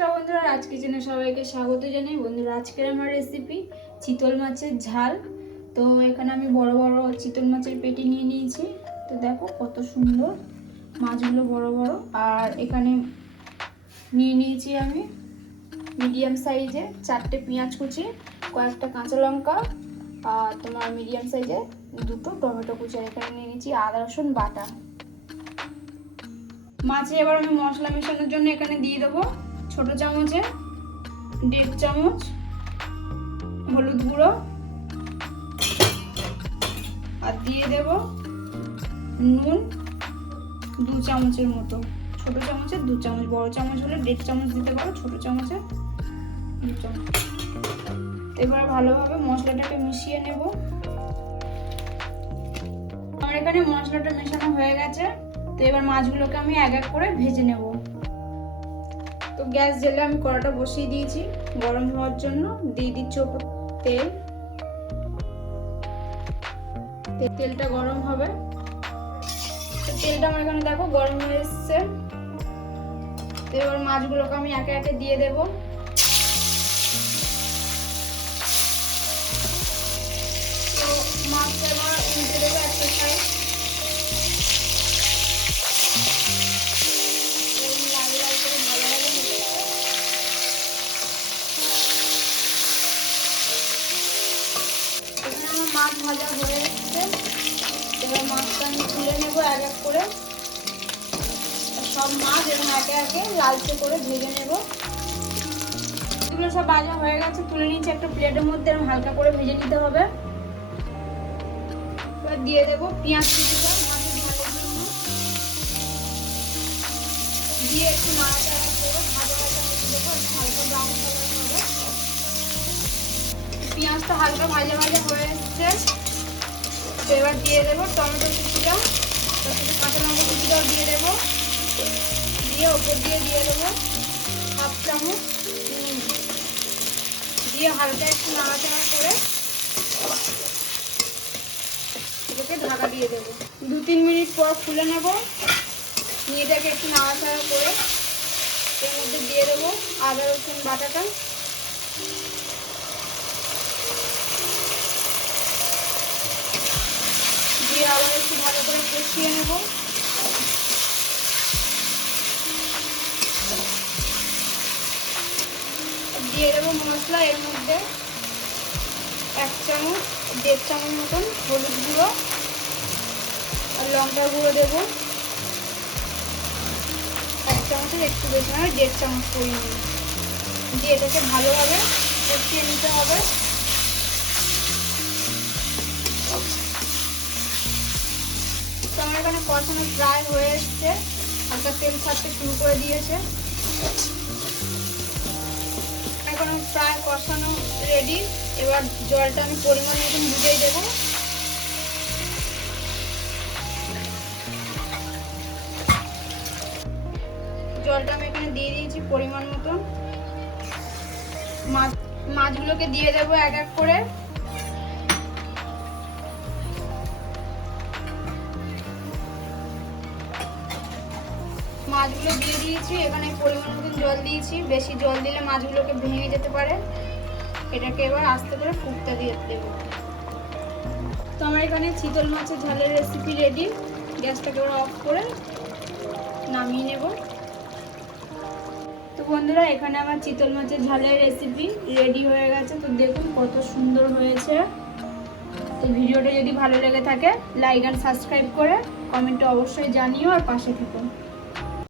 নমস্কার বন্ধুরা, রাজ কিচেনে সবাইকে স্বাগত জানাই। বন্ধুরা, আজকের আমার রেসিপি চিতল মাছের ঝাল। তো এখানে আমি বড় বড় চিতল মাছের পেটি নিয়ে নিয়েছি। তো দেখো কত সুন্দর মাছগুলো, বড় বড়। আর এখানে নিয়ে নিয়েছি আমি মিডিয়াম সাইজে 4টে পেঁয়াজ কুচি, কয়েকটা কাঁচা লঙ্কা, আর তোমার মিডিয়াম সাইজে 2টো টমেটো কুচি। আর এখানে নিয়ে নিয়েছি আদা রসুন বাটা। মাছে এবার আমি মশলা মেশানোর জন্য এখানে দিয়ে দেবো ছোট চামচে 1.5 চামচ হলুদ গুঁড়ো, আর দিয়ে দেব নুন 2 চামচের মতো। ছোট চামচে 2 চামচ, বড় চামচ হলে 1.5 চামচ দিতে পারো, ছোট চামচে 2 চামচ। এবার ভালোভাবে মশলাটাকে মিশিয়ে নেব। আমার এখানে মশলাটা মেশানো হয়ে গেছে। তো এবার মাছগুলোকে আমি এক এক করে ভেজে নেব। তো গ্যাস জ্বেলে আমি কড়াটা বসিয়ে দিয়েছি গরম হওয়ার জন্য। দিয়ে দিচ্ছি ওপর তেল। তেলটা গরম হবে। তো তেলটা আমার এখানে দেখো গরম হয়ে এসছে। তো এবার মাছগুলোকে আমি একে একে দিয়ে দেব। তো মাছটা এবার উল্টে দেবো একটা সাইড। মাছ ভাজা হয়ে এসছে। এবার মাছটা আমি তুলে নেব এক এক করে। সব মাছ এবং একে একে লালচে করে ভেজে নেব। এগুলো সব ভাজা হয়ে গেছে, তুলে নিচ্ছি একটা প্লেটের মধ্যে। এরকম হালকা করে ভেজে নিতে হবে। এবার দিয়ে দেবো পেঁয়াজ কুচিটা মাছের ঝালের জন্য। দিয়ে একটু নাড়াচাড়া করে ভাজা ভাজা করে দেবো, একটু হালকা ব্রাউন কালার হবে। পেঁয়াজটা হালকা ভাজা ভাজা হয়ে এসছে। তো এবার দিয়ে দেবো টমেটো কুচিটা, তার সাথে কাঁচা লঙ্কা কুচিটাও দিয়ে দেবো। দিয়ে ওপর দিয়ে দেবো 1/2 চামচ নুন। দিয়ে হালকা একটু নাড়াচাড়া করে এটাকে ঢাকা দিয়ে দেবো। 2-3 মিনিট পর খুলে নেব। নিয়ে এটাকে একটু নাড়াচাড়া করে এর মধ্যে দিয়ে দেবো আদা রসুন বাটাটা। দিয়ে আবার একটু ভালো করে কষিয়ে নেব। দিয়ে দেবো মশলা। এর মধ্যে 1 চামচ 1.5 চামচ মতন হলুদ গুঁড়ো আর লঙ্কার গুঁড়ো দেবো। 1 চামচের একটু বেশি নয়, 1.5 চামচ পরিমাণ। দিয়ে এটাকে ভালোভাবে কষিয়ে নিতে হবে। তো আমার এখানে কষানো প্রায় হয়ে এসছে, হালকা তেল ছাড়তে শুরু করে দিয়েছে। এখন প্রায় কষানো রেডি। এবার জলটা আমি পরিমাণ মতন বুঝিয়ে দেবো। জলটা আমি এখানে দিয়ে দিয়েছি পরিমাণ মতন। মাছগুলোকে দিয়ে দেবো এক এক করে। মাছগুলো দিয়ে দিয়েছি। এখানে পরিমাণ মতন জল দিয়েছি। বেশি জল দিলে মাছগুলোকে ভেঙে যেতে পারে। এটাকে এবার আস্তে করে ফুটতে দিয়ে দেবো। তো আমার এখানে চিতল মাছের ঝালের রেসিপি রেডি। গ্যাসটাকে এবার অফ করে নামিয়ে নেব। তো বন্ধুরা, এখানে আমার চিতল মাছের ঝালের রেসিপি রেডি হয়ে গেছে। তো দেখুন কত সুন্দর হয়েছে। তো ভিডিওটা যদি ভালো লেগে থাকে লাইক আর সাবস্ক্রাইব করে কমেন্টে অবশ্যই জানিও, আর পাশে থেকো।